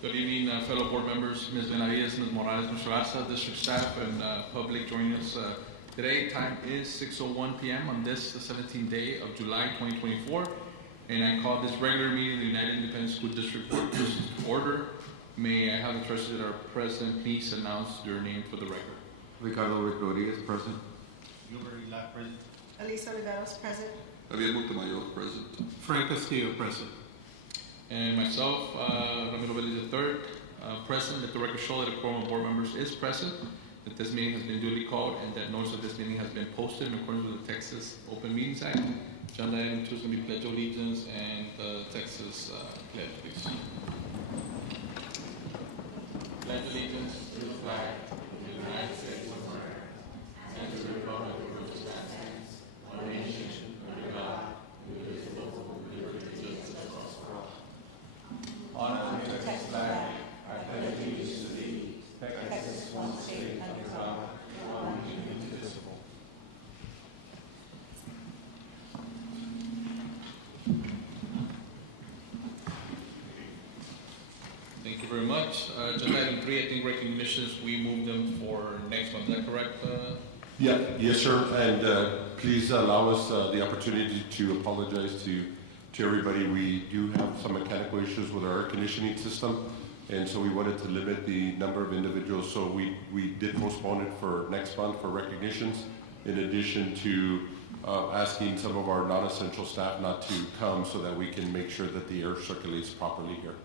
Good evening, fellow board members, Ms. Benavides, Ms. Morales, Mr. Asa, district staff, and public joining us today. Time is 6:01 p.m. on this, the 17th day of July 2024, and I call this regular meeting of the United Independent School District Board to order. May I have the trustees that are present please announce your name for the record. Ricardo Rodriguez, present. Gilbert Aguilar, present. Elisa Oliveros, present. Javier Montemayor, present. Frank Castillo, present. And myself, Ramiro Vélez III, present. Let the record show that a quorum of board members is present, that this meeting has been duly called, and that notice of this meeting has been posted in accordance with the Texas Open Meetings Act. Agenda item 2 is going to be Pledge of Allegiance and Texas Pledge, please. Pledge allegiance to the flag of the United States of America and to the republic for which it stands, one nation, under God, indivisible, with liberty and justice for all. Honor to the Texas flag. I pledge allegiance to thee, Texas, one state under God, one and indivisible. Thank you very much. Agenda item 3, I think recognitions, we move them for next month. Is that correct? Yes, sir. And please allow us the opportunity to apologize to everybody. We do have some mechanical issues with our air conditioning system, and so we wanted to limit the number of individuals. So we did postpone it for next month for recognitions, in addition to asking some of our non-essential staff not to come so that we can make sure that the air circulates properly here.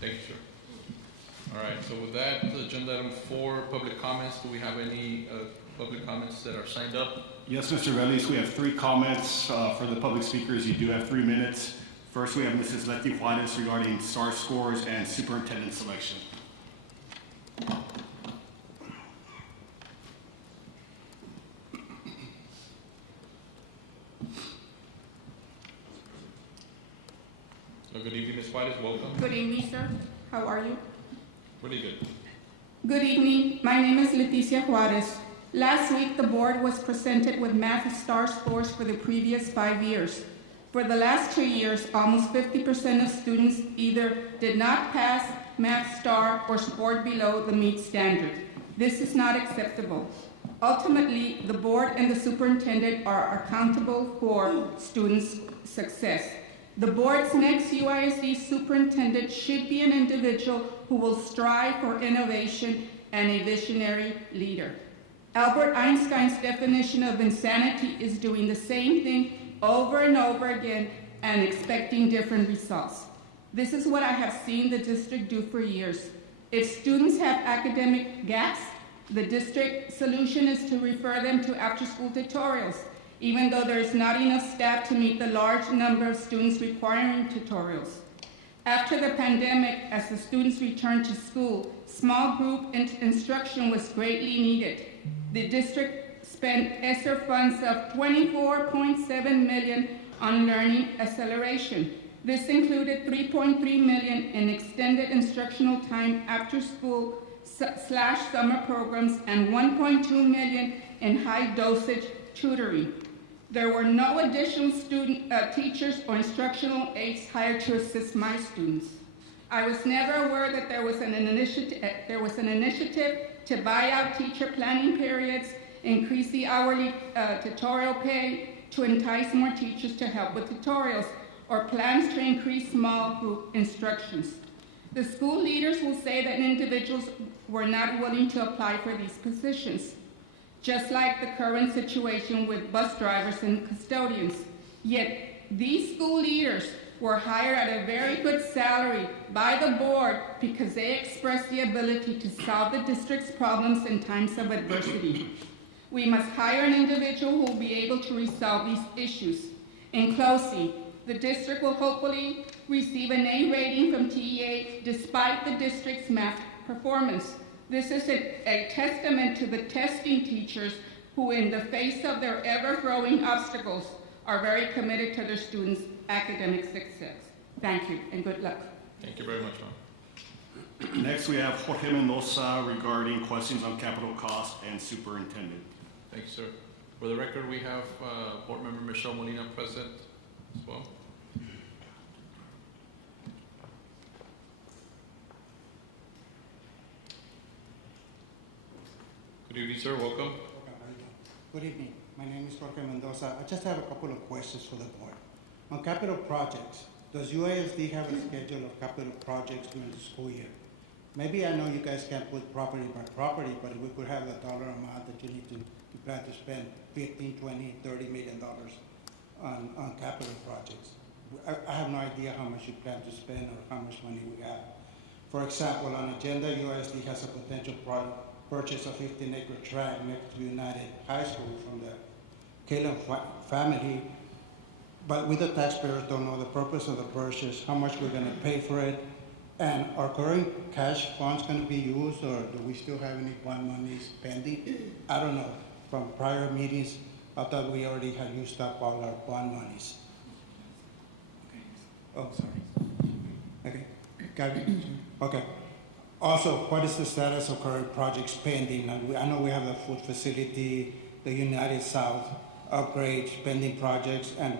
Thank you, sir. All right, so with that, agenda item 4, public comments. Do we have any public comments that are signed up? Yes, Mr. Vélez, we have 3 comments for the public speakers. You do have 3 minutes. First, we have Mrs. Letty Juarez regarding STAR scores and superintendent selection. Good evening, Ms. Juarez. Welcome. Good evening, sir. How are you? Pretty good. Good evening. My name is Leticia Juarez. Last week, the board was presented with math STAR scores for the previous 5 years. For the last 2 years, almost 50% of students either did not pass math STAR or scored below the meet standard. This is not acceptable. Ultimately, the board and the superintendent are accountable for students' success. The board's next UISD superintendent should be an individual who will strive for innovation and a visionary leader. Albert Einstein's definition of insanity is doing the same thing over and over again and expecting different results. This is what I have seen the district do for years. If students have academic gaps, the district solution is to refer them to after-school tutorials, even though there is not enough staff to meet the large number of students requiring tutorials. After the pandemic, as the students returned to school, small group instruction was greatly needed. The district spent ESSER funds of $24.7 million on learning acceleration. This included $3.3 million in extended instructional time after school / summer programs and $1.2 million in high dosage tutoring. There were no additional teachers or instructional aides hired to assist my students. I was never aware that there was an initiative to buy out teacher planning periods, increase the hourly tutorial pay to entice more teachers to help with tutorials, or plans to increase small group instructions. The school leaders will say that individuals were not willing to apply for these positions, just like the current situation with bus drivers and custodians. Yet these school leaders were hired at a very good salary by the board because they expressed the ability to solve the district's problems in times of adversity. We must hire an individual who will be able to resolve these issues. In closing, the district will hopefully receive an A rating from TEA despite the district's math performance. This is a testament to the testing teachers who, in the face of their ever-growing obstacles, are very committed to their students' academic success. Thank you, and good luck. Thank you very much, ma'am. Next, we have Jorge Mendoza regarding questions on capital cost and superintendent. Thank you, sir. For the record, we have Board Member Michelle Molina present as well. Good evening, sir. Welcome. Good evening. My name is Jorge Mendoza. I just have a couple of questions for the board. On capital projects, does UISD have a schedule of capital projects during the school year? Maybe I know you guys can't put property by property, but if we could have the dollar amount that you plan to spend 15, 20, $30 million on capital projects. I have no idea how much you plan to spend or how much money we have. For example, on agenda, UISD has a potential purchase of 15-acre tract next to United High School from the Kalin family, but we the taxpayers don't know the purpose of the purchase, how much we're gonna pay for it, and are current cash funds gonna be used, or do we still have any bond money pending? I don't know. From prior meetings, I thought we already had used up all our bond monies. Oh, sorry. Okay, got it? Okay. Also, what is the status of current projects pending? I know we have the food facility, the United South upgrades, pending projects, and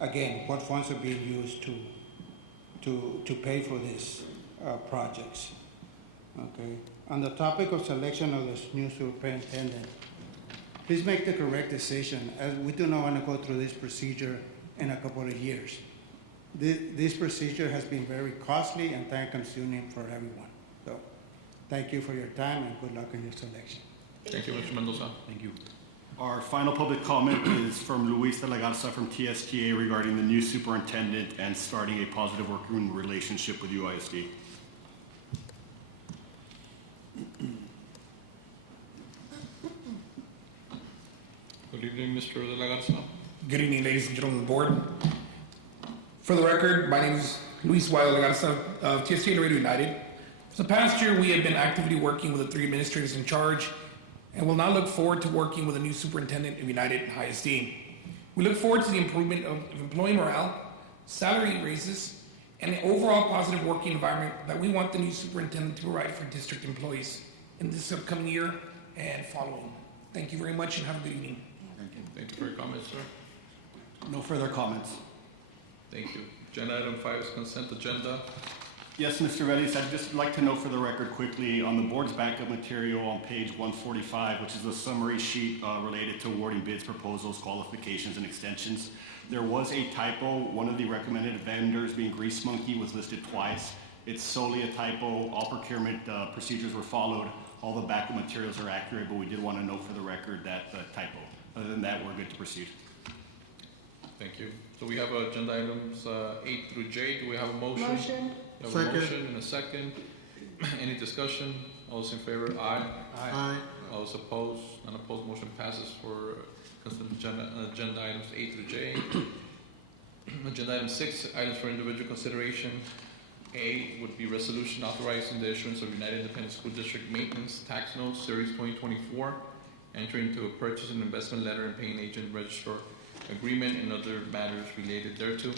again, what funds are being used to pay for these projects? Okay. On the topic of selection of this new superintendent, please make the correct decision, as we do not want to go through this procedure in a couple of years. This procedure has been very costly and time-consuming for everyone. So, thank you for your time and good luck in your selection. Thank you, Mr. Mendoza. Thank you. Our final public comment is from Luis de la Garza from TSTA regarding the new superintendent and starting a positive working relationship with UISD. Good evening, Mr. De La Garza. Good evening, ladies and gentlemen of the board. For the record, my name is Luis Y. de la Garza of TSTA Radio United. For the past year, we have been actively working with the three administrators in charge and will now look forward to working with a new superintendent of United ISD. We look forward to the improvement of employee morale, salary raises, and an overall positive working environment that we want the new superintendent to provide for district employees in this upcoming year and following. Thank you very much and have a good evening. Thank you for your comments, sir. No further comments. Thank you. Agenda item 5 is consent agenda. Yes, Mr. Reddies, I'd just like to note for the record quickly on the board's backup material on page 145, which is a summary sheet related to awarding bids, proposals, qualifications, and extensions. There was a typo. One of the recommended vendors, being Grease Monkey, was listed twice. It's solely a typo. All procurement procedures were followed. All the backup materials are accurate, but we did want to note for the record that typo. Other than that, we're good to proceed. Thank you. So we have agenda items 8 through J. Do we have a motion? Motion. We have a motion and a second. Any discussion? All those in favor? Aye. Aye. All those opposed? None opposed. Motion passes for consent agenda items 8 through J. Agenda item 6, items for individual consideration. A would be resolution authorizing the issuance of United Independent School District Maintenance Tax Notes Series 2024, entering into a purchase and investment letter and paying agent registrar agreement and other matters related thereto.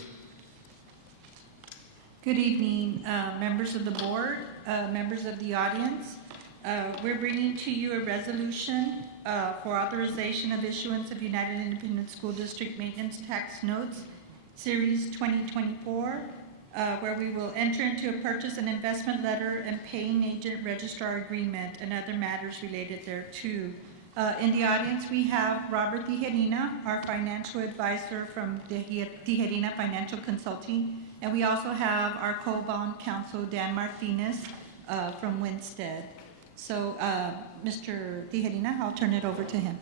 Good evening, members of the board, members of the audience. We're bringing to you a resolution for authorization of issuance of United Independent School District Maintenance Tax Notes, Series 2024, where we will enter into a purchase and investment letter and paying agent registrar agreement and other matters related thereto. In the audience, we have Robert Tijerina, our financial advisor from Tijerina Financial Consulting, and we also have our co-bond counsel, Dan Martinez, from Winstead. So, Mr. Tijerina, I'll turn it over to him.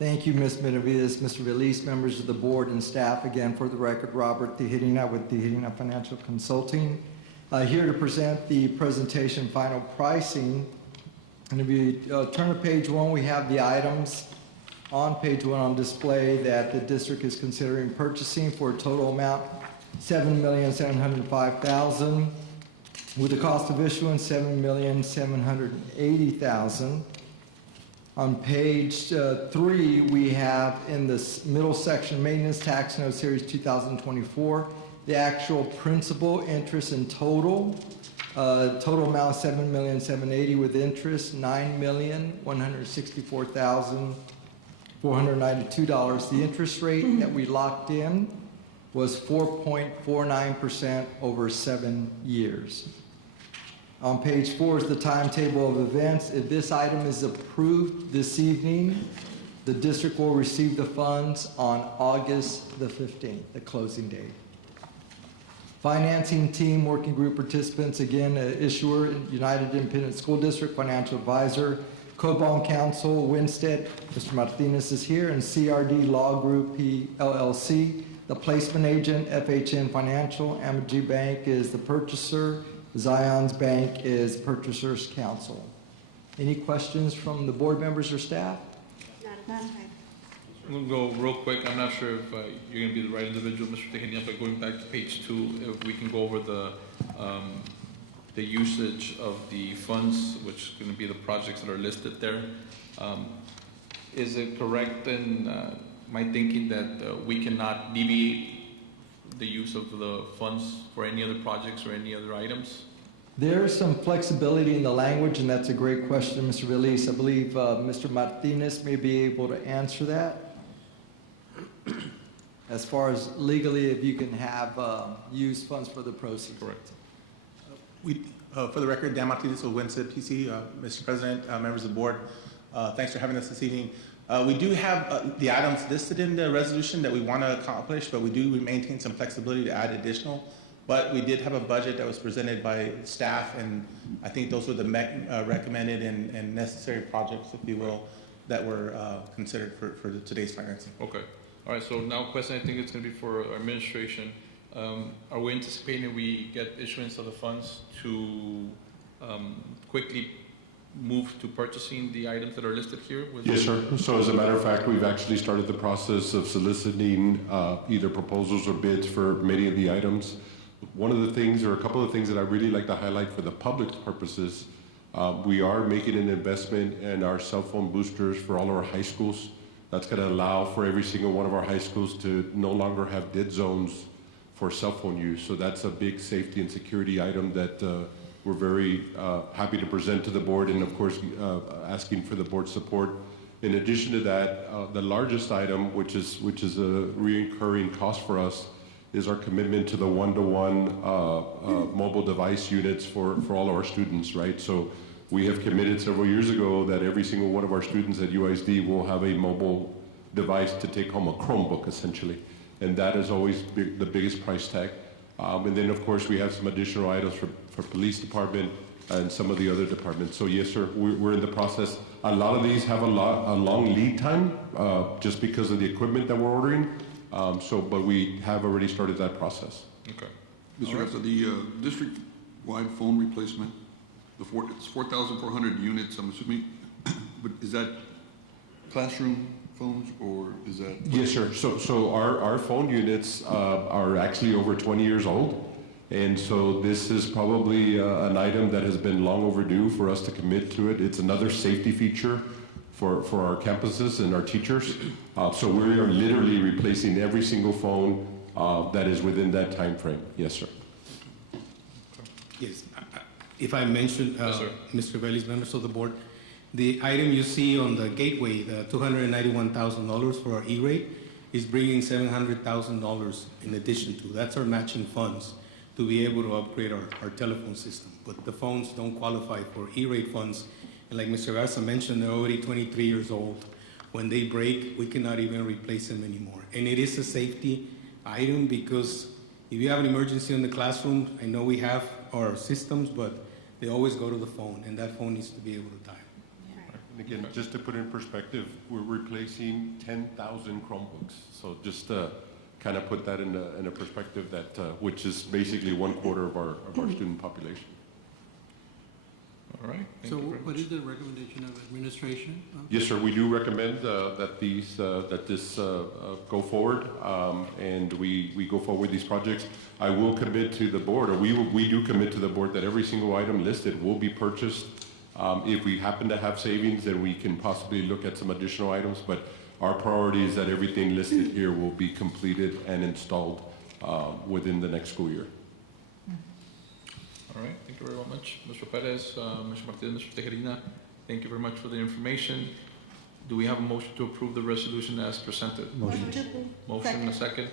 Thank you, Ms. Benavides, Mr. Velez, members of the board and staff. Again, for the record, Robert Tijerina with Tijerina Financial Consulting. Here to present the presentation final pricing. And if you turn to page 1, we have the items on page 1 on display that the district is considering purchasing for a total amount $7,705,000, with the cost of issuance $7,780,000. On page 3, we have in this middle section, Maintenance Tax Note Series 2024, the actual principal, interest, and total. Total amount $7,780,000 with interest $9,164,492. The interest rate that we locked in was 4.49% over 7 years. On page 4 is the timetable of events. If this item is approved this evening, the district will receive the funds on August the 15th, the closing date. Financing team, working group participants, again, issuer, United Independent School District, financial advisor, co-bond counsel, Winstead, Mr. Martinez is here, and CRD Law Group LLC. The placement agent, FHN Financial, Amity Bank is the purchaser, Zion's Bank is purchaser's counsel. Any questions from the board members or staff? None. I'm going to go real quick. I'm not sure if you're going to be the right individual, Mr. Tejeda, but going back to page 2, if we can go over the usage of the funds, which is going to be the projects that are listed there. Is it correct in my thinking that we cannot deviate the use of the funds for any other projects or any other items? There's some flexibility in the language, and that's a great question, Mr. Release. I believe Mr. Martinez may be able to answer that. As far as legally, if you can have used funds for the proceeds. Correct. For the record, Dan Martinez with Winstead PC, Mr. President, members of the board, thanks for having us this evening. We do have the items listed in the resolution that we want to accomplish, but we do maintain some flexibility to add additional. But we did have a budget that was presented by staff, and I think those were the recommended and necessary projects, if you will, that were considered for today's financing. Okay. All right. So now, question. I think it's going to be for our administration. Are we anticipating we get issuance of the funds to quickly move to purchasing the items that are listed here? Yes, sir. So as a matter of fact, we've actually started the process of soliciting either proposals or bids for many of the items. One of the things, or a couple of things that I really like to highlight for the public's purposes, we are making an investment in our cell phone boosters for all of our high schools. That's going to allow for every single one of our high schools to no longer have dead zones for cell phone use. So that's a big safety and security item that we're very happy to present to the board, and of course asking for the board's support. In addition to that, the largest item, which is a recurring cost for us, is our commitment to the one-to-one mobile device units for all of our students, right? So we have committed several years ago that every single one of our students at UISD will have a mobile device to take home, a Chromebook essentially. And that is always the biggest price tag. And then of course we have some additional items for police department and some of the other departments. So yes, sir, we're in the process. A lot of these have a long lead time just because of the equipment that we're ordering. But we have already started that process. Okay. Mr. Garza, the district-wide phone replacement, it's 4,400 units, I'm assuming, but is that classroom phones, or is that? Yes, sir. So our phone units are actually over 20 years old, and so this is probably an item that has been long overdue for us to commit to it. It's another safety feature for our campuses and our teachers. So we are literally replacing every single phone that is within that time frame. Yes, sir. Yes. If I mention, yes, Mr. Vélez, members of the board, the item you see on the gateway, the $291,000 for our E-rate, is bringing $700,000 in addition to. That's our matching funds to be able to upgrade our telephone system. But the phones don't qualify for E-rate funds. And like Mr. Garza mentioned, they're already 23 years old. When they break, we cannot even replace them anymore. And it is a safety item because if you have an emergency in the classroom, I know we have our systems, but they always go to the phone, and that phone needs to be able to die. And again, just to put it in perspective, we're replacing 10,000 Chromebooks. So just to kind of put that in a perspective, that which is basically 1/4 of our student population. All right. So what is the recommendation of administration? Yes, sir. We do recommend that this go forward, and we go forward with these projects. I will commit to the board, or we do commit to the board, that every single item listed will be purchased. If we happen to have savings, then we can possibly look at some additional items. But our priority is that everything listed here will be completed and installed within the next school year. All right, thank you very much, Mr. Perez, Mr. Martinez, Mr. Tejeda. Thank you very much for the information. Do we have a motion to approve the resolution as presented? Motion. Motion and a second.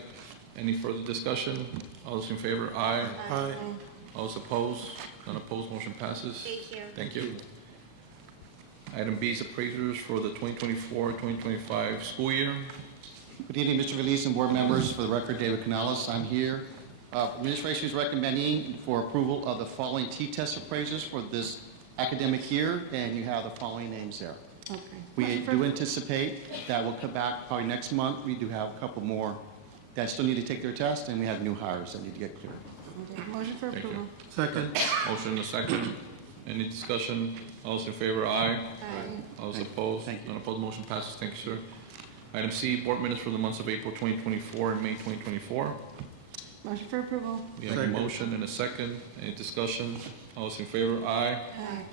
Any further discussion? All those in favor? Aye. Aye. All those opposed? None opposed, motion passes. Thank you. Thank you. Item B is appraisers for the 2024-2025 school year. Good evening, Mr. Veliz and board members. For the record, David Canales, I'm here. Administration is recommending for approval of the following T-test appraisers for this academic year, and you have the following names there. Okay. We do anticipate that will come back probably next month. We do have a couple more that still need to take their test, and we have new hires that need to get cleared. Okay. Motion for Thank you. approval. Second. Motion and a second. Any discussion? All those in favor, aye. Aye. All those opposed? Thank you. None opposed, motion passes. Thank you, sir. Item C, board minutes for the months of April 2024 and May 2024. Motion for approval. We have a motion and a second. Any discussion? All those in favor, aye. Aye.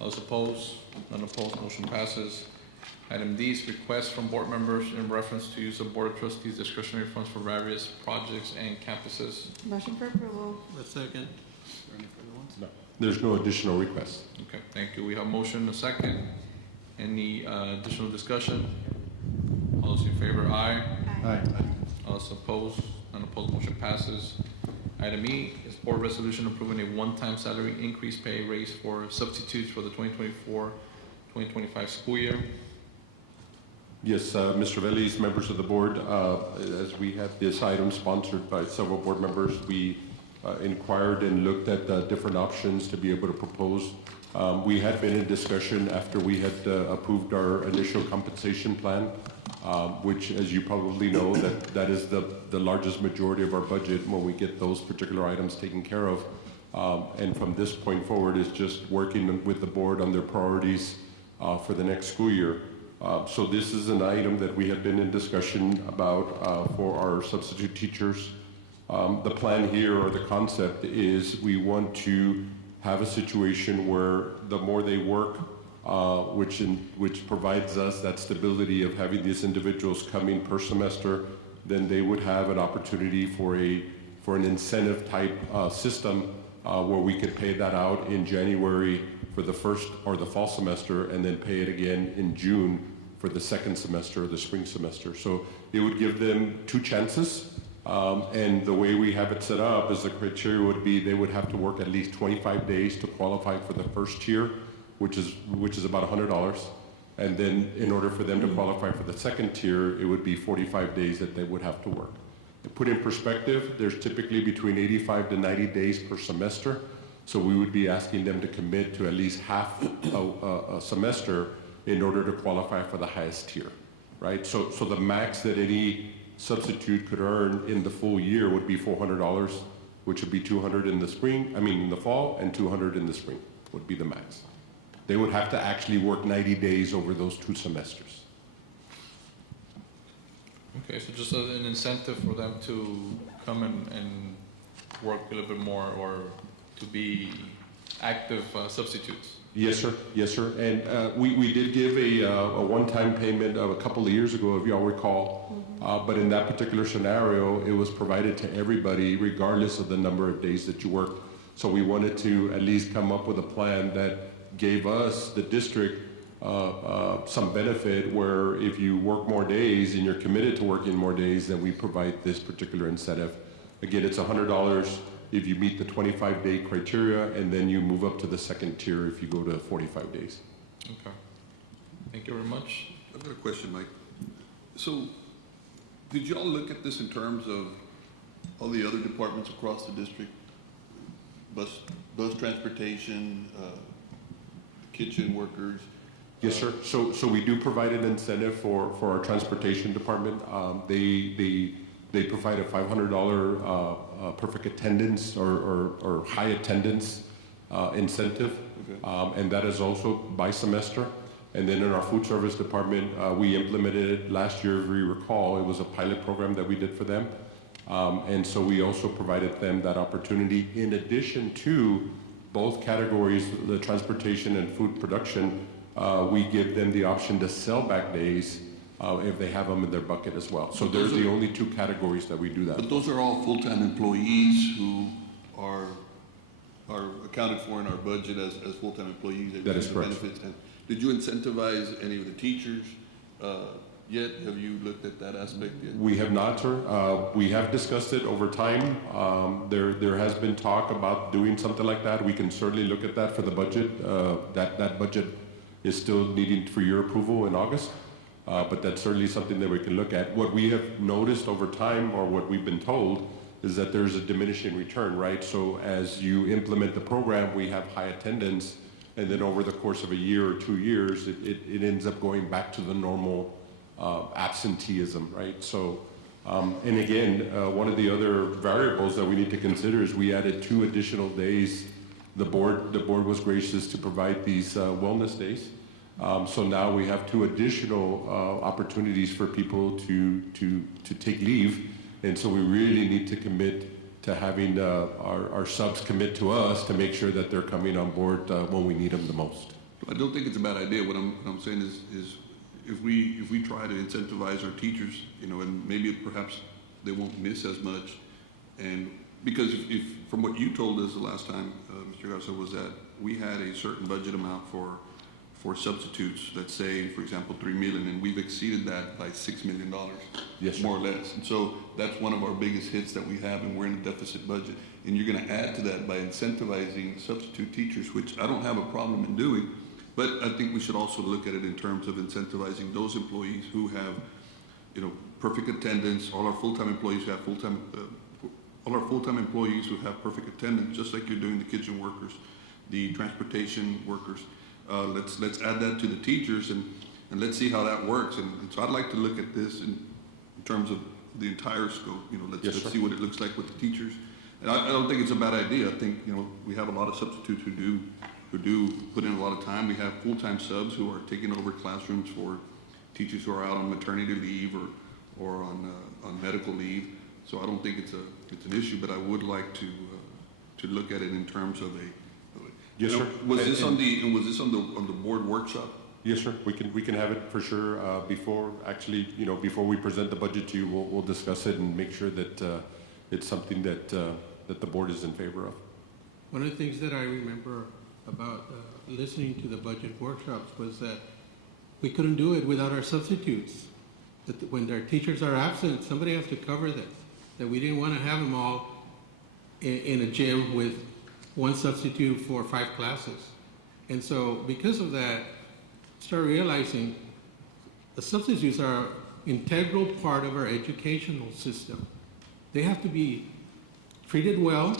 All those opposed? None opposed, motion passes. Item D is request from board members in reference to use of Board of Trustees discretionary funds for various projects and campuses. Motion for approval. A second. No, there's no additional requests. Okay, thank you. We have motion and a second. Any additional discussion? All those in favor, aye. Aye. All those opposed? None opposed, motion passes. Item E is board resolution approving a one-time salary increase pay raise for substitutes for the 2024-2025 school year. Yes, Mr. Veliz, members of the board, as we had this item sponsored by several board members, we inquired and looked at different options to be able to propose. We had been in discussion after we had approved our initial compensation plan, which, as you probably know, that is the largest majority of our budget when we get those particular items taken care of. And from this point forward is just working with the board on their priorities for the next school year. So this is an item that we have been in discussion about for our substitute teachers. The plan here, or the concept, is we want to have a situation where the more they work, which provides us that stability of having these individuals coming per semester, then they would have an opportunity for an incentive type system where we could pay that out in January for the first or the fall semester, and then pay it again in June for the second semester or the spring semester. So it would give them two chances. And the way we have it set up is the criteria would be they would have to work at least 25 days to qualify for the first tier, which is about $100. And then in order for them to qualify for the second tier, it would be 45 days that they would have to work. To put in perspective, there's typically between 85 to 90 days per semester. So we would be asking them to commit to at least half a semester in order to qualify for the highest tier, right? So the max that any substitute could earn in the full year would be $400, which would be $200 in the fall, and $200 in the spring would be the max. They would have to actually work 90 days over those 2 semesters. Okay, so just an incentive for them to come and work a little bit more, or to be active substitutes. Yes, sir. Yes, sir. And we did give a one-time payment of a couple of years ago, if y'all recall. But in that particular scenario, it was provided to everybody, regardless of the number of days that you worked. So we wanted to at least come up with a plan that gave us, the district, some benefit, where if you work more days and you're committed to working more days, then we provide this particular incentive. Again, it's $100 if you meet the 25-day criteria, and then you move up to the second tier if you go to 45 days. Okay. Thank you very much. I've got a question, Mike. So, did y'all look at this in terms of all the other departments across the district? Bus transportation, kitchen workers? Yes, sir. So we do provide an incentive for our transportation department. They provide a $500 perfect attendance or high attendance incentive, okay. And that is also by semester. And then in our food service department, we implemented it last year, if you recall. It was a pilot program that we did for them. And so we also provided them that opportunity, in addition to both categories, the transportation and food production. We give them the option to sell back days if they have them in their bucket as well. So there's the only 2 categories that we do that. But those are all full-time employees who are accounted for in our budget as full-time employees. That is correct. Benefits. And did you incentivize any of the teachers yet? Have you looked at that aspect yet? We have not, sir. We have discussed it over time. There has been talk about doing something like that. We can certainly look at that for the budget. That budget is still needing for your approval in August, but that's certainly something that we can look at. What we have noticed over time, or what we've been told, is that there's a diminishing return, right? So as you implement the program, we have high attendance, and then over the course of a year or 2 years, it ends up going back to the normal absenteeism, right? So, and again, one of the other variables that we need to consider is we added 2 additional days. The board was gracious to provide these wellness days. So now we have 2 additional opportunities for people to take leave, and so we really need to commit to having our subs commit to us to make sure that they're coming on board when we need them the most. I don't think it's a bad idea. What I'm saying is if we try to incentivize our teachers, and maybe perhaps they won't miss as much, and because if from what you told us the last time, Mr. Garza, was that we had a certain budget amount for substitutes, let's say, for example, $3 million, and we've exceeded that by $6 million, yes, more or less. And so that's one of our biggest hits that we have, and we're in a deficit budget. And you're going to add to that by incentivizing substitute teachers, which I don't have a problem in doing, but I think we should also look at it in terms of incentivizing those employees who have, perfect attendance. All our full-time employees who have all our full-time employees who have perfect attendance, just like you're doing the kitchen workers, the transportation workers. Let's add that to the teachers, and let's see how that works. And so I'd like to look at this in terms of the entire scope. Let's see what it looks like with the teachers. And I don't think it's a bad idea. I think we have a lot of substitutes who do put in a lot of time. We have full-time subs who are taking over classrooms for teachers who are out on maternity leave or on medical leave. So I don't think it's an issue, but I would like to look at it in terms of a. Yes, sir. Was this on the board workshop? Yes, sir. We can have it for sure before we present the budget to you. We'll discuss it and make sure that it's something that the board is in favor of. One of the things that I remember about listening to the budget workshops was that we couldn't do it without our substitutes. That when their teachers are absent, somebody has to cover them. That we didn't want to have them all in a gym with 1 substitute for 5 classes. And so because of that, start realizing the substitutes are an integral part of our educational system. They have to be treated well,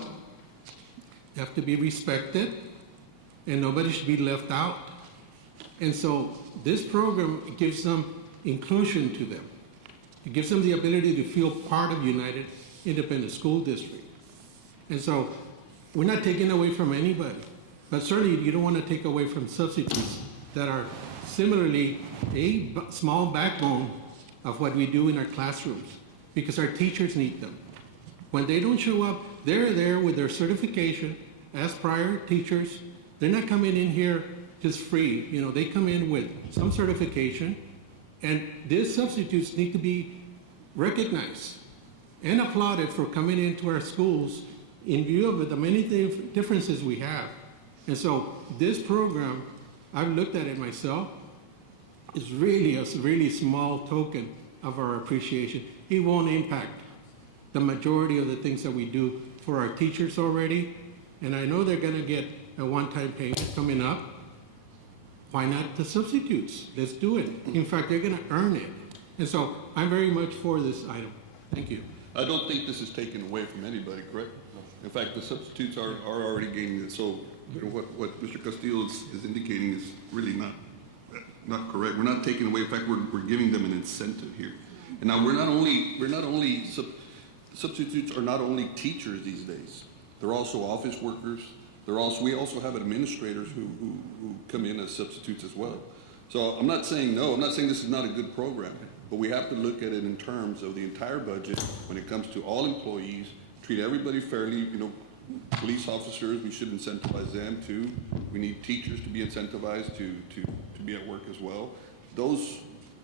they have to be respected, and nobody should be left out. And so this program gives them inclusion to them. It gives them the ability to feel part of United Independent School District. And so we're not taking away from anybody, but certainly you don't want to take away from substitutes that are similarly a small backbone of what we do in our classrooms, because our teachers need them. When they don't show up, they're there with their certification as prior teachers. They're not coming in here just free. They come in with some certification, and these substitutes need to be recognized and applauded for coming into our schools in view of the many differences we have. And so this program, I've looked at it myself, is really a really small token of our appreciation. It won't impact the majority of the things that we do for our teachers already. And I know they're going to get a one-time payment coming up. Why not the substitutes? Let's do it. In fact, they're going to earn it. And so I'm very much for this item. Thank you. I don't think this is taken away from anybody, correct? In fact, the substitutes are already gaining it. So what Mr. Castillo is indicating is really not correct. We're not taking away. In fact, we're giving them an incentive here. And now substitutes are not only teachers these days. They're also office workers. We also have administrators who come in as substitutes as well. So I'm not saying no. I'm not saying this is not a good program, but we have to look at it in terms of the entire budget when it comes to all employees. Treat everybody fairly. Police officers, we should incentivize them too. We need teachers to be incentivized to be at work as well. Those,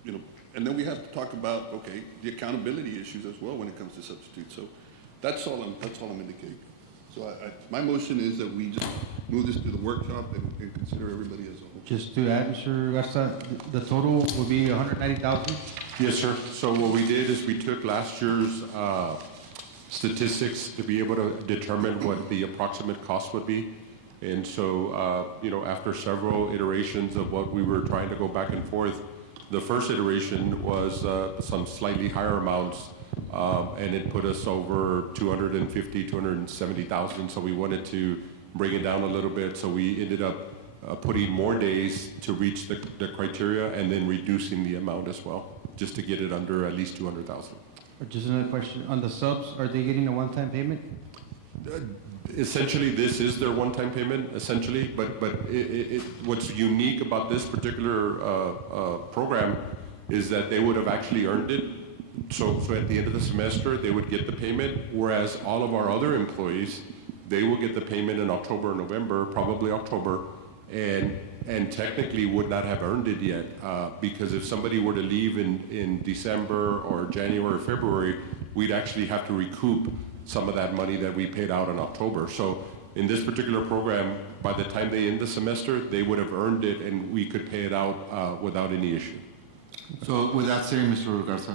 and then we have to talk about the accountability issues as well when it comes to substitutes. So that's all I'm indicating. So my motion is that we just move this to the workshop and consider everybody as a whole. Just to add, Mr. Garza, the total will be $190,000. Yes, sir. So what we did is we took last year's statistics to be able to determine what the approximate cost would be. And so, after several iterations of what we were trying to go back and forth, the first iteration was some slightly higher amounts, and it put us over 270,000. So we wanted to bring it down a little bit. So we ended up putting more days to reach the criteria, and then reducing the amount as well, just to get it under at least 200,000. Just another question. On the subs, are they getting a one-time payment? Essentially, this is their one-time payment, essentially, but what's unique about this particular program is that they would have actually earned it. So at the end of the semester, they would get the payment, whereas all of our other employees, they will get the payment in October, November, probably October, and technically would not have earned it yet, because if somebody were to leave in December or January or February, we'd actually have to recoup some of that money that we paid out in October. So in this particular program, by the time they end the semester, they would have earned it, and we could pay it out without any issue. So with that saying, Mr. Garza,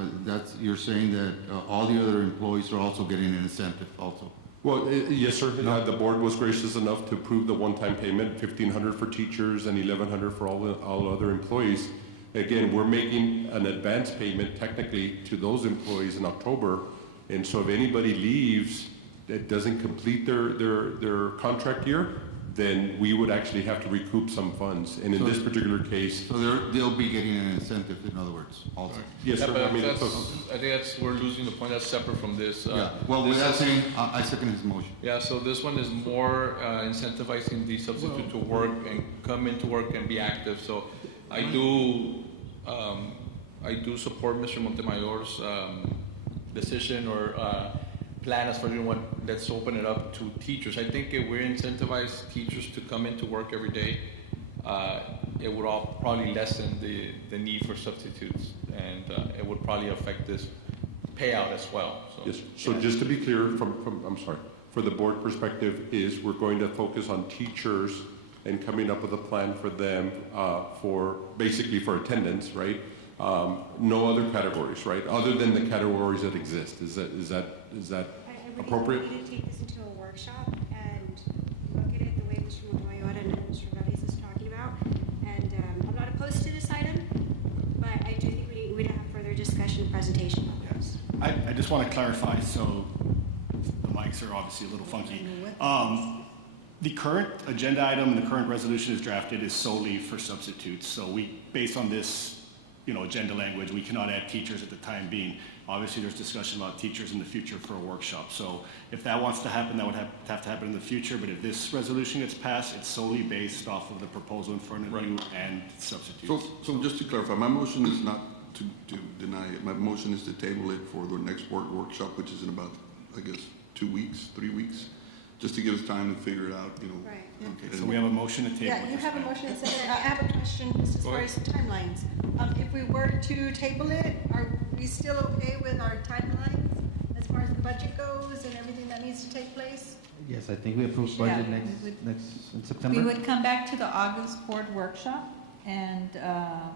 you're saying that all the other employees are also getting an incentive also? Well, yes, sir. The board was gracious enough to approve the one-time payment, $1,500 for teachers and $1,100 for all other employees. Again, we're making an advance payment technically to those employees in October, and so if anybody leaves that doesn't complete their contract year, then we would actually have to recoup some funds. And in this particular case, so they'll be getting an incentive, in other words, also. Yes, sir. But I think we're losing the point. That's separate from this. Yeah. Well, with that saying, I second his motion. Yeah. So this one is more incentivizing the substitute to work and come into work and be active. So I do support Mr. Montemayor's decision or plan as far as let's open it up to teachers. I think if we incentivize teachers to come into work every day, it would all probably lessen the need for substitutes, and it would probably affect this payout as well. So, yes. So just to be clear, for the board perspective, is we're going to focus on teachers and coming up with a plan for them for basically for attendance, right? No other categories, right? Other than the categories that exist. Is that appropriate? We need to take this into a workshop and look at it the way Mr. Montemayor and Mr. Valdez is talking about. And I'm not opposed to this item, but I do think we need to have further discussion and presentation on this. I just want to clarify, so the mics are obviously a little funky. The current agenda item and the current resolution is drafted is solely for substitutes. So based on this, agenda language, we cannot add teachers at the time being. Obviously, there's discussion about teachers in the future for a workshop. So if that wants to happen, that would have to happen in the future. But if this resolution gets passed, it's solely based off of the proposal in front of you and substitutes. So just to clarify, my motion is not to deny it. My motion is to table it for the next board workshop, which is in about, I guess, 2 weeks, 3 weeks, just to give us time to figure it out, Right. Okay, so we have a motion to table. Yeah, you have a motion to second. I have a question just as far as timelines. If we were to table it, are we still okay with our timelines as far as the budget goes and everything that needs to take place? Yes, I think we approved budget next in September. We would come back to the August board workshop, and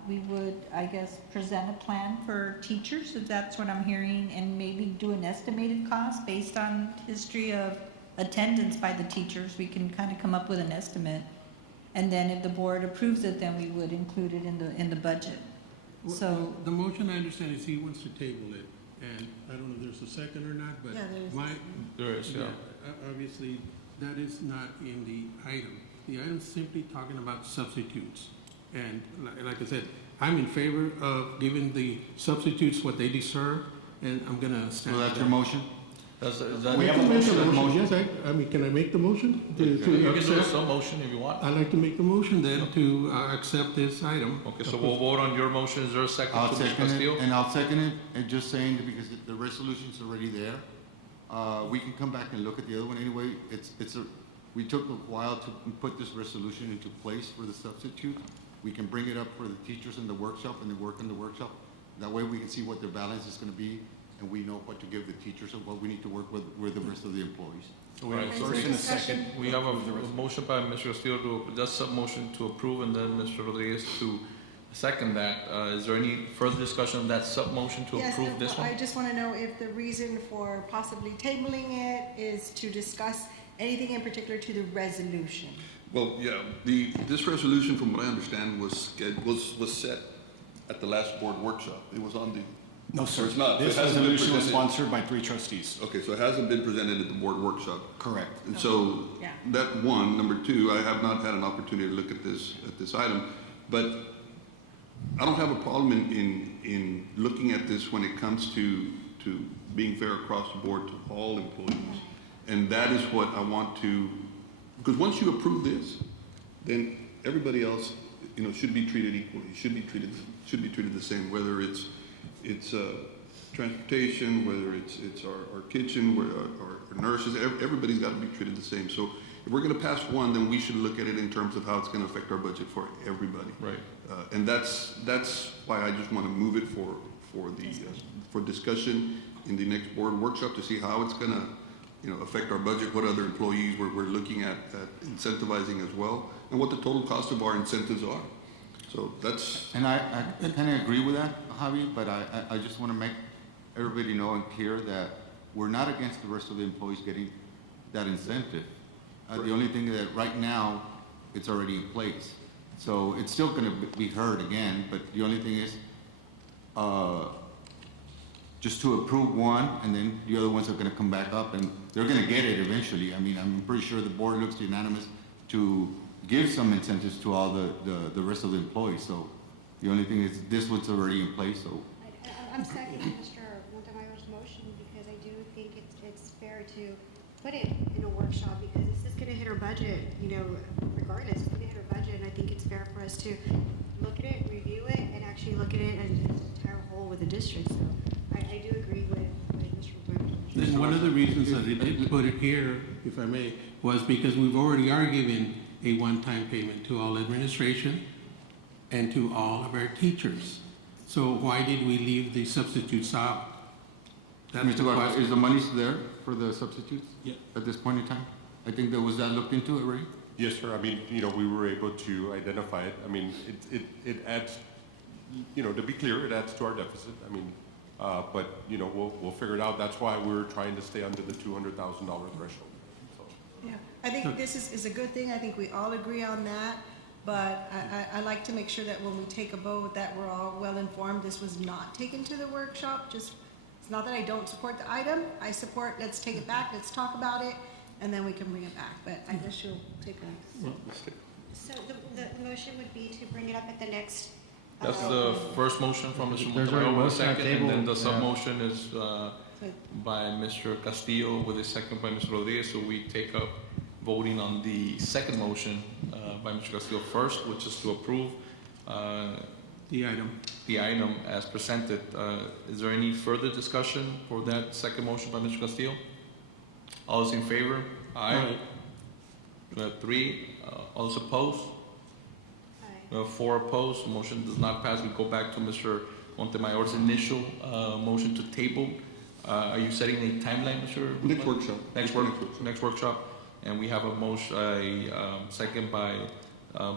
we would, I guess, present a plan for teachers, if that's what I'm hearing, and maybe do an estimated cost based on history of attendance by the teachers. We can kind of come up with an estimate, and then if the board approves it, then we would include it in the budget. Well, So the motion, I understand, is he wants to table it, and I don't know if there's a second or not, but there is. obviously that is not in the item. The item's simply talking about substitutes, and like I said, I'm in favor of giving the substitutes what they deserve, and I'm gonna stand. So that's your motion? We have a motion. Yes, I mean, can I make the motion? You can do some motion if you want. I'd like to make the motion then to accept this item. Okay, so we'll vote on your motion. Is there a second? I'll second it, and I'll second it, and just saying, because the resolution's already there, we can come back and look at the other one anyway. We took a while to put this resolution into place for the substitute. We can bring it up for the teachers in the workshop and they work in the workshop. That way we can see what their balance is gonna be, and we know what to give the teachers and what we need to work with the rest of the employees. So we have a first and a second. We have a motion by Mr. Castillo that's a motion to approve, and then Mr. Rodriguez to Second that. Is there any further discussion on that sub-motion to Yes, approve this one? I just want to know if the reason for possibly tabling it is to discuss anything in particular to the resolution. Well, yeah, this resolution, from what I understand, was set at the last board workshop. It was on the. No, sir. It's not. This It hasn't been resolution was presented. sponsored by 3 trustees. Okay, so it hasn't been presented at the board workshop. Correct. And so, Yeah. that one. Number two, I have not had an opportunity to look at this item, but I don't have a problem in looking at this when it comes to being fair across the board to all employees. And that is what I want to, because once you approve this, then everybody else, should be treated equally, should be treated the same, whether it's transportation, whether it's our kitchen, our nurses, everybody's got to be treated the same. So if we're going to pass one, then we should look at it in terms of how it's going to affect our budget for everybody. Right. And that's why I just want to move it for discussion in the next board workshop to see how it's going to affect our budget, what other employees we're looking at incentivizing as well, and what the total cost of our incentives are. So that's. And I kind of agree with that, Javi, but I just want to make everybody know and clear that we're not against the rest of the employees getting that incentive. The only thing that right now, it's already in place. So it's still going to be heard again, but the only thing is just to approve one, and then the other ones are going to come back up, and they're going to get it eventually. I mean, I'm pretty sure the board looks unanimous to give some incentives to all the rest of the employees. So the only thing is this one's already in place, so. I'm seconding Mr. Montemayor's motion because I do think it's fair to put it in a workshop because this is going to hit our budget, regardless, it's going to hit our budget, and I think it's fair for us to look at it, review it, and actually look at it as an entire whole with the district. So I do agree with Mr. Montemayor. And one of the reasons that they did put it here, if I may, was because we've already are giving a one-time payment to all administration and to all of our teachers. So why did we leave the substitutes out? That's Mr. the Garza, question. is the money there for the substitutes? Yeah. At this point in time? I think that was that looked into already? Yes, sir. I mean, we were able to identify it. I mean, it adds, to be clear, it adds to our deficit. I mean, but, we'll figure it out. That's why we're trying to stay under the $200,000 threshold. So. Yeah, I think this is a good thing. I think we all agree on that. But I like to make sure that when we take a vote that we're all well informed. This was not taken to the workshop. It's not that I don't support the item. I support, let's take it back, let's talk about it, and then we can bring it back. But I guess you'll take that. So the motion would be to bring it up at the next. That's the first motion from Mr. There's already Montemayor, a motion on second, the and then table. the sub-motion is by Mr. Castillo with a second by Mr. Rodriguez. So we take up voting on the second motion by Mr. Castillo first, which is to approve The item. the item as presented. Is there any further discussion for that second motion by Mr. Castillo? All those in favor? Aye. We have 3. All those opposed? We have 4 opposed. The motion does not pass. We go back to Mr. Montemayor's initial motion to table. Are you setting a timeline, Mr. Next workshop. Next workshop. And we have a motion, a second by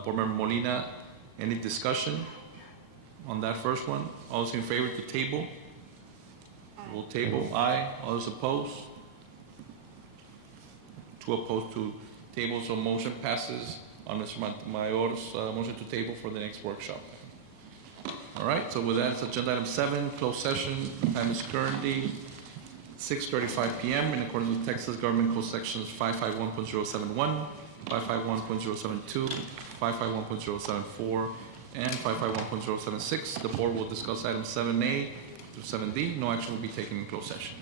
Board Member Molina. Any discussion on that first one? All those in favor to table? We'll table. Aye. All those opposed? 2 opposed to table. So motion passes on Mr. Montemayor's motion to table for the next workshop. All right. So with that, it's agenda item 7, closed session. Time is currently 6:35 p.m. in accordance with Texas Government Code sections 551.071, 551.072, 551.074, and 551.076. The board will discuss items 7A through 7D. No action will be taken in closed session.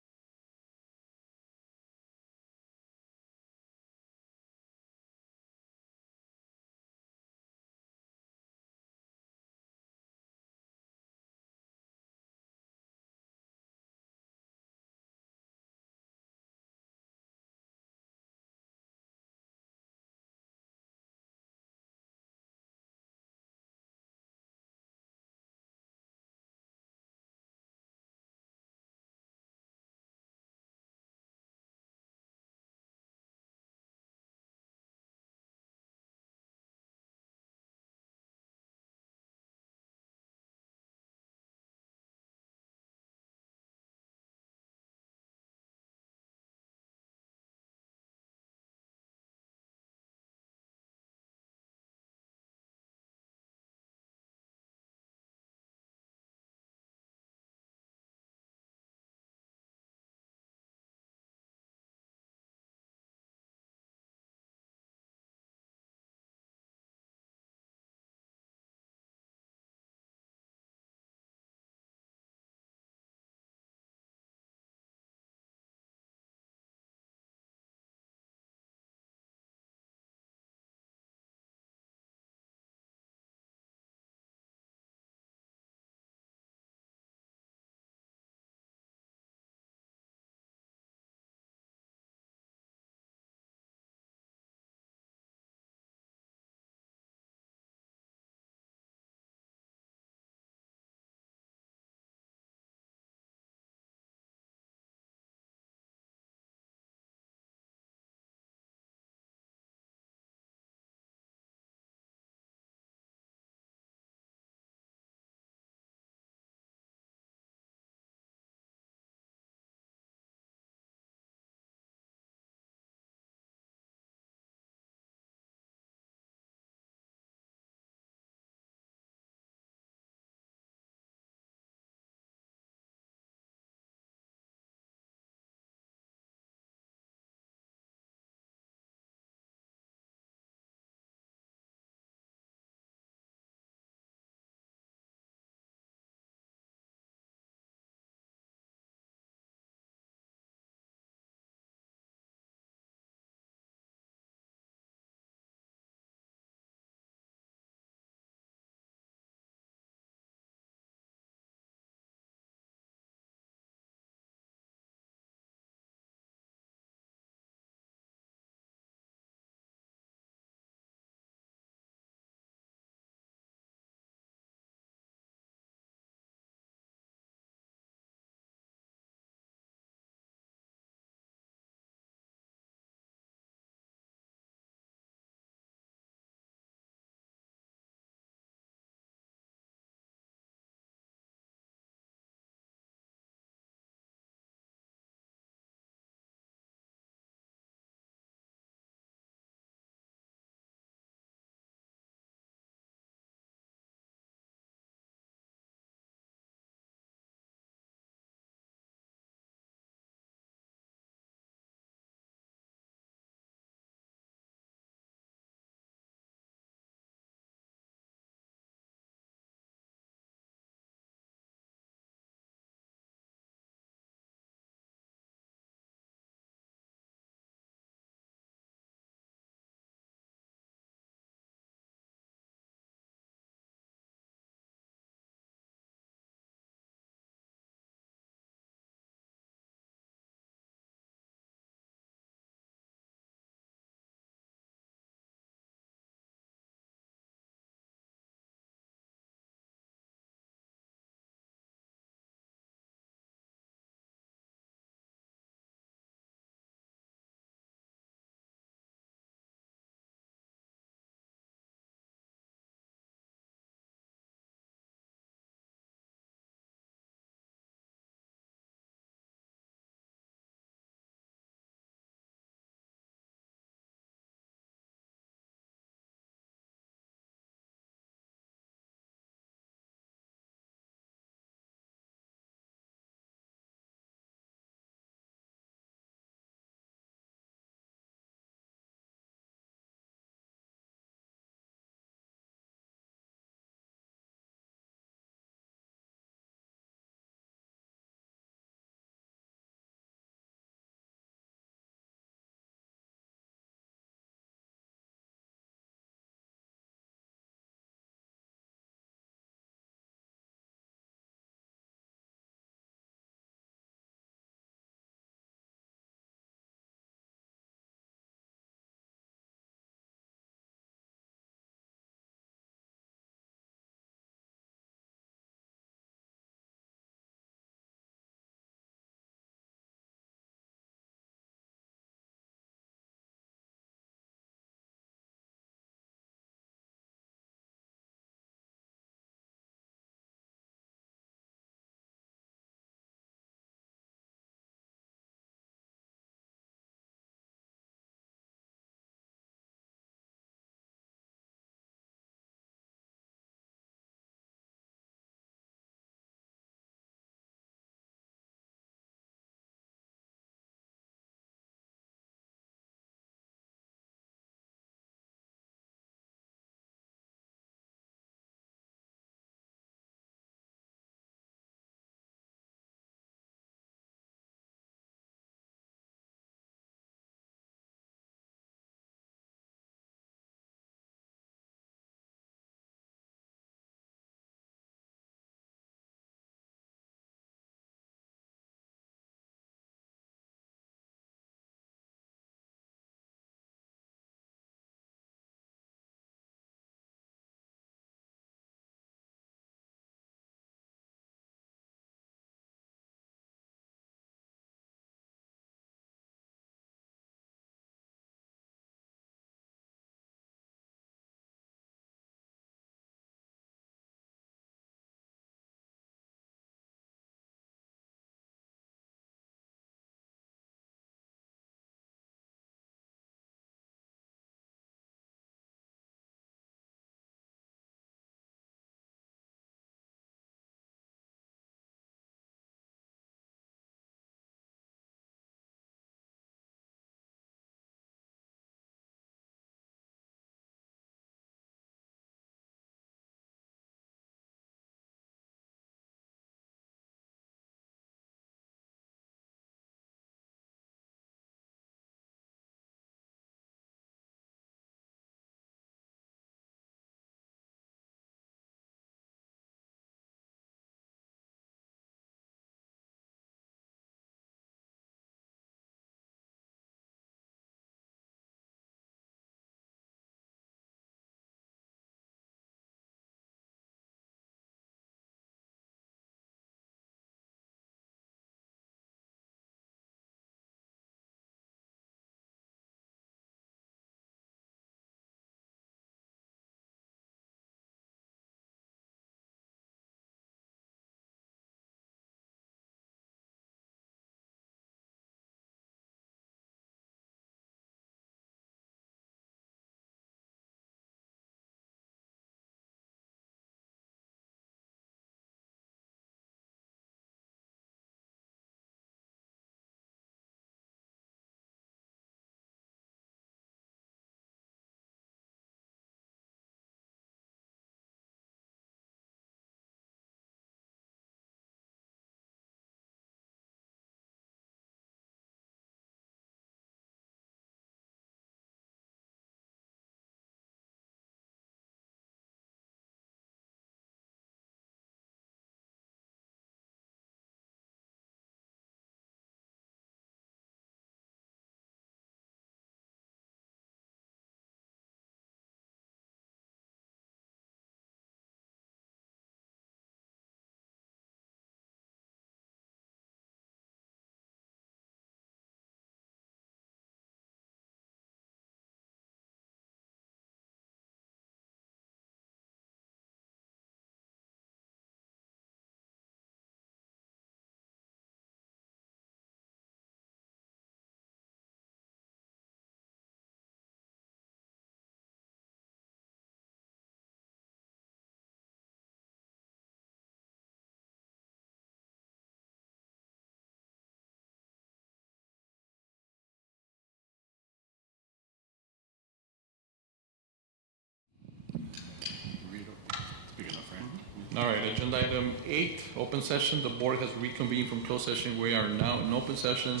All right, agenda item 8, open session. The board has reconvened from closed session. We are now in open session.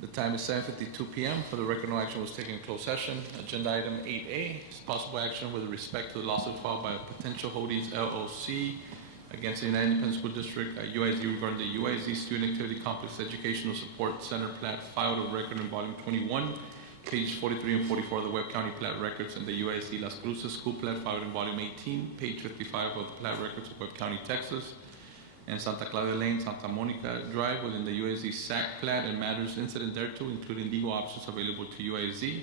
The time is 7:52 p.m. For the record, no action was taken in closed session. Agenda item 8A is possible action with respect to the lawsuit filed by Potential Holdings LLC against the United Independent School District at UIZ regarding the UIZ Student Activity Complex Educational Support Center plat filed of record in volume 21, page 43 and 44 of the Webb County Plat Records, and the UIZ Las Cruces School Plat filed in volume 18, page 55 of the Plat Records of Webb County, Texas, and Santa Claudia Lane, Santa Monica Drive within the UIZ SAC plat and matters incident thereto, including legal options available to UIZ.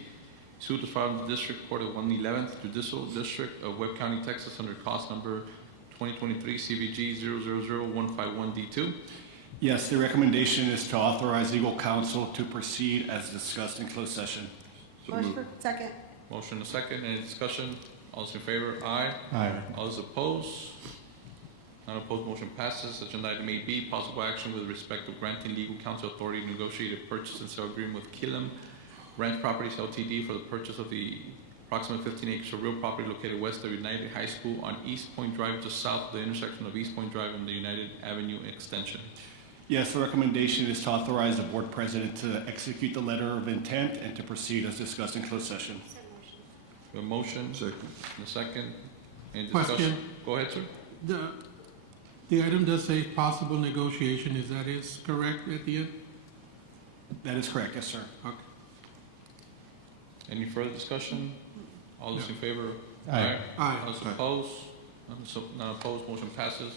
Suit is filed in the District Court of 111th Judicial District of Webb County, Texas, under cause number 2023 CVG 000151D2. Yes, the recommendation is to authorize legal counsel to proceed as discussed in closed session. Motion for second. Motion and second. Any discussion? All those in favor? Aye. Aye. All those opposed? None opposed. Motion passes. Agenda item 8B, possible action with respect to granting legal counsel authority to negotiate a purchase and sale agreement with Killam Ranch Properties Ltd. for the purchase of the approximate 15 acres of real property located west of United High School on East Point Drive, just south of the intersection of East Point Drive and the United Avenue extension. Yes, the recommendation is to authorize the board president to execute the letter of intent and to proceed as discussed in closed session. A motion. Second. And a second. Any discussion? Question. Go ahead, sir. The item does say possible negotiation. Is that correct at the end? That is correct, yes, sir. Okay. Any further discussion? All those in favor? Aye. Aye. All those opposed? None opposed. Motion passes.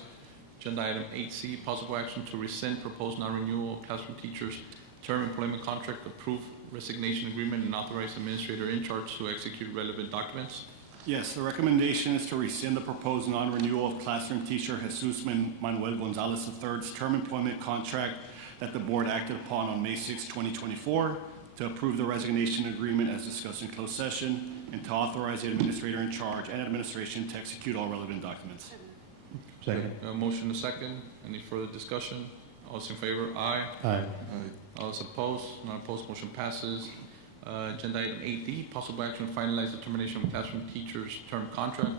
Agenda item 8C, possible action to rescind proposed non-renewal of classroom teachers' term employment contract, approve resignation agreement, and authorize administrator in charge to execute relevant documents. Yes, the recommendation is to rescind the proposed non-renewal of classroom teacher Jesus Manuel Gonzalez III's term employment contract that the board acted upon on May 6, 2024, to approve the resignation agreement as discussed in closed session, and to authorize the administrator in charge and administration to execute all relevant documents. Second. Motion and second. Any further discussion? All those in favor? Aye. Aye. All those opposed? None opposed. Motion passes. Agenda item 8D, possible action to finalize the termination of classroom teachers' term contract.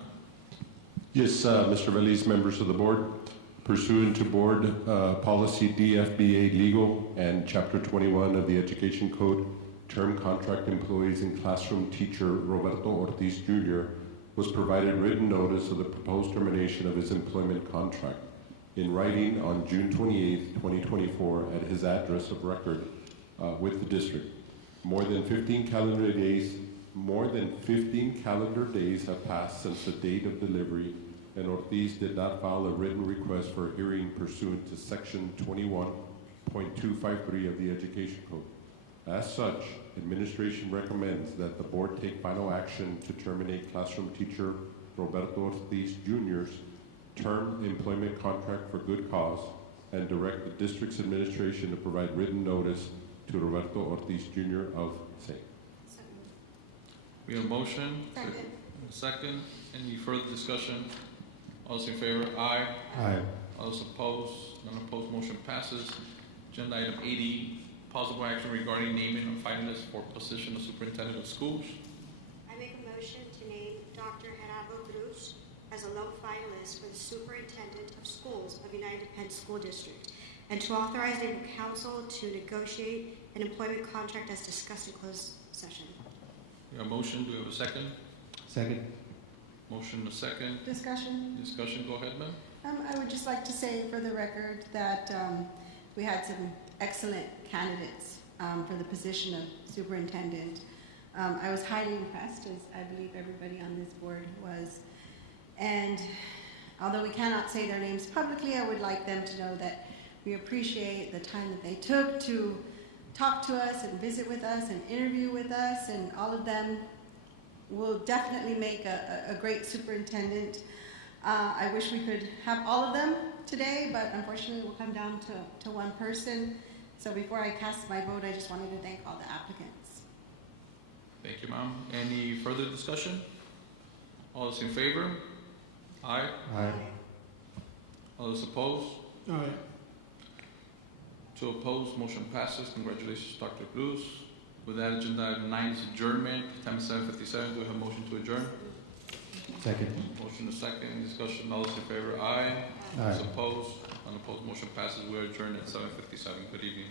Yes, Mr. Veliz, members of the board, pursuant to board policy DFBA legal and chapter 21 of the Education Code, term contract employees and classroom teacher Roberto Ortiz Jr. was provided written notice of the proposed termination of his employment contract in writing on June 28, 2024 at his address of record with the district. More than 15 calendar days have passed since the date of delivery, and Ortiz did not file a written request for a hearing pursuant to section 21.253 of the Education Code. As such, administration recommends that the board take final action to terminate classroom teacher Roberto Ortiz Jr.'s term employment contract for good cause and direct the district's administration to provide written notice to Roberto Ortiz Jr. of same. We have a motion. Second. A second. Any further discussion? All those in favor? Aye. Aye. All those opposed? None opposed. Motion passes. Agenda item 80, possible action regarding naming of finalists for position of superintendent of schools. I make a motion to name Dr. Gerardo Cruz as a lone finalist for the superintendent of schools of United Independent School District, and to authorize legal counsel to negotiate an employment contract as discussed in closed session. We have a motion. Do we have a second? Second. Motion a second. Discussion. Discussion. Go ahead, ma'am. I would just like to say for the record that we had some excellent candidates for the position of superintendent. I was highly impressed, as I believe everybody on this board was. And although we cannot say their names publicly, I would like them to know that we appreciate the time that they took to talk to us and visit with us and interview with us, and all of them will definitely make a great superintendent. I wish we could have all of them today, but unfortunately we'll come down to one person. So before I cast my vote, I just wanted to thank all the applicants. Thank you, ma'am. Any further discussion? All those in favor? Aye. Aye. All those opposed? Aye. Two opposed. Motion passes. Congratulations, Dr. Cruz. With that, agenda item 9 is adjournment. Time is 7:57. Do we have a motion to adjourn? Second. Motion is second. Any discussion? All those in favor? Aye. Aye. Those opposed? Unopposed. Motion passes. We are adjourned at 7:57. Good evening.